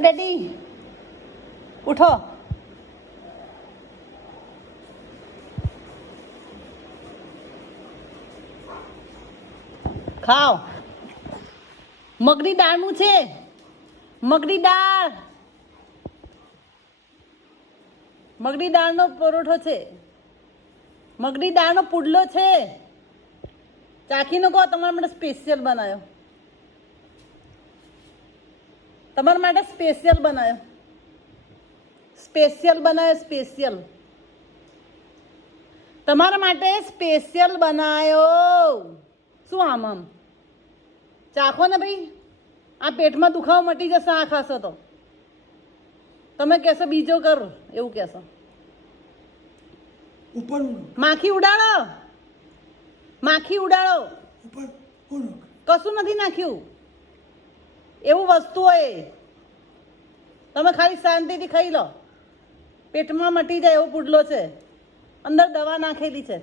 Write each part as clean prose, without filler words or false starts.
Daddy ઉઠો. ખાઓ. મગની દાળનું છે. મગની દાળ. મગની દાળનો પરોઠો છે. મગની દાળનો પુડલો છે. ચાખીને કહો તમારા માટે સ્પેશિયલ બનાવ્યો. તમારા માટે સ્પેશિયલ બનાવ્યો. સ્પેશિયલ બનાવ્યો. સ્પેશિયલ તમારા માટે સ્પેશિયલ બનાવ્યો. શું આમ ચાખો ને ભાઈ. આ પેટમાં દુખાવો મટી જશે આ ખાશો તો. તમે કહેશો બીજો કરો એવું કહેશો. ઉપર માખી ઉડાડો. માખી ઉડાડો. ઉપર કશું નથી નાખ્યું. એવું વસ્તુ હોય તમે ખાલી શાંતિથી ખાઈ લો. પેટમાં મટી જાય એવો પુડલો છે. અંદર દવા નાખેલી છે.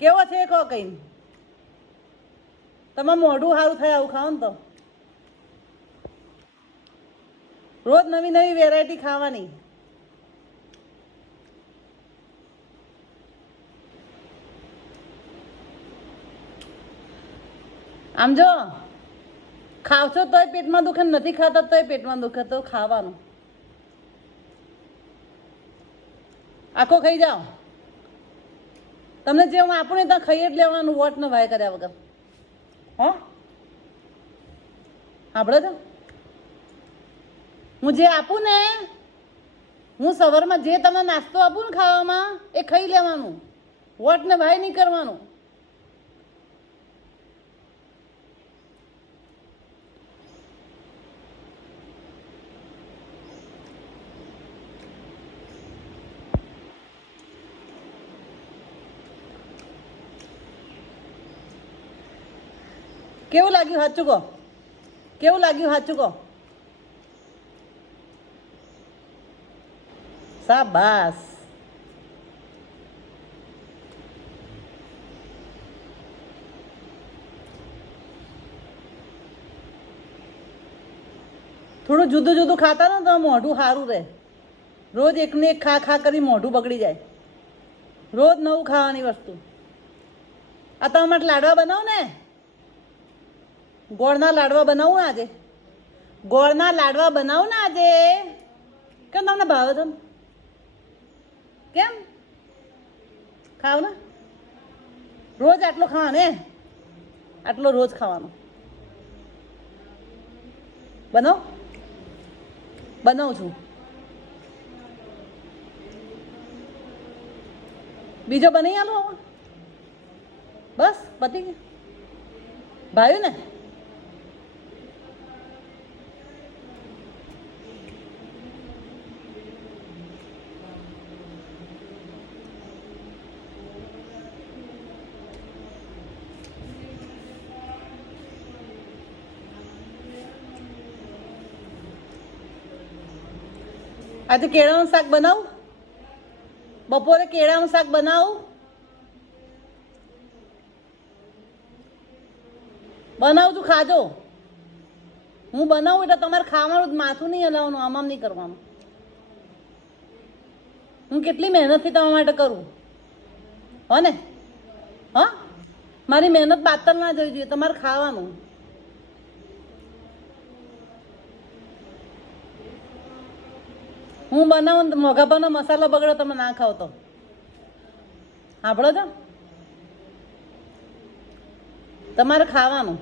કેવો છે કહો કઈ. તમે મોઢું સારું થાય આવું ખાઓ ને તો. રોજ નવી નવી વેરાયટી ખાવાની. આમ જો ખાવ છો તોય પેટમાં દુખે, નથી ખાતા તોય પેટમાં દુખે, તો ખાવાનું. આખો ખાઈ જાઓ. તમને જે હું આપું ને ત્યાં ખાઈ જ લેવાનું, વોટ ને ભાઈ કર્યા વગર. હા સાંભળો છો. હું જે આપું ને, હું સવારમાં જે તમને નાસ્તો આપું ને ખાવામાં, એ ખાઈ લેવાનું. વોટ ને ભાઈ નહીં કરવાનું. કેવું લાગ્યું સાચું કહો. કેવું લાગ્યું સાચું કહો. શાબાશ. થોડું જુદું જુદું ખાતા ને તો મોઢું સારું રહે. રોજ એકને એક ખા ખા કરી મોઢું બગડી જાય. રોજ નવું ખાવાની વસ્તુ. આ તમે માટે લાડવા બનાવો ને. ગોળના લાડવા બનાવું ને આજે. ગોળના લાડવા બનાવું ને આજે. કેમ તમને ભાવે છે? કેમ ખાવ ને. રોજ આટલો ખાવા ને. આટલો રોજ ખાવાનો. બનાવ. બનાવું છું. બીજો બની આલો. બસ પતી ગયું. ભાવ્યું ને. આજે કેળાનું શાક બનાવું. બપોરે કેળાનું શાક બનાવું. બનાવું છું, ખાજો. હું બનાવું એટલે તમારે ખાવાનું, માથું નહીં હલાવવાનું, આમ નહીં કરવાનું. હું કેટલી મહેનતથી તમારા માટે કરું. હો ને. હા મારી મહેનત બાતલ ના જવી જોઈએ. તમારે ખાવાનું. હું બનાવું મોઘાભાનો મસાલો બગડો તમે ના ખાવ તો. સાંભળો છો. તમારે ખાવાનું.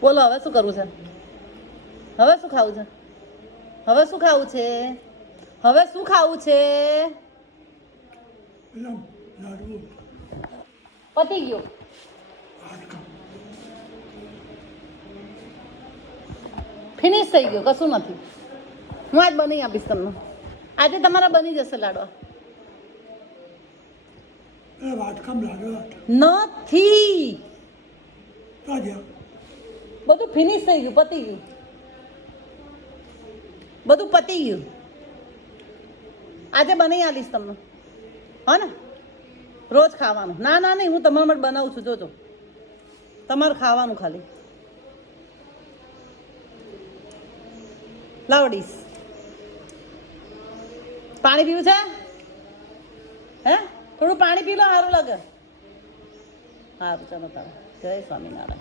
બોલો હવે શું કરવું છે? હવે શું ખાવું છે? હવે શું ખાવું છે? હવે શું ખાવું છે? પતી ગયો. ફિનિશ થઈ ગયો. કશું નથી. હું આજ બની આપીશ તમને. આજે તમારા બની જશે લાડવા. વાટકામ લાગ્યો નથી. તાજ્યા બધું ફિનિશ થઈ ગયું, પતી ગયું, બધું પતી ગયું. આજે બનાવી આલીશ તમને, હા ને? રોજ ખાવાનું. ના ના નહીં, હું તમારા માટે બનાવું છું, જોજો. તમારે ખાવાનું ખાલી. લાવડીશ. પાણી પીવું છે? હે, થોડું પાણી પી લો, સારું લાગે. સારું, ચાલો તારે. જય સ્વામિનારાયણ.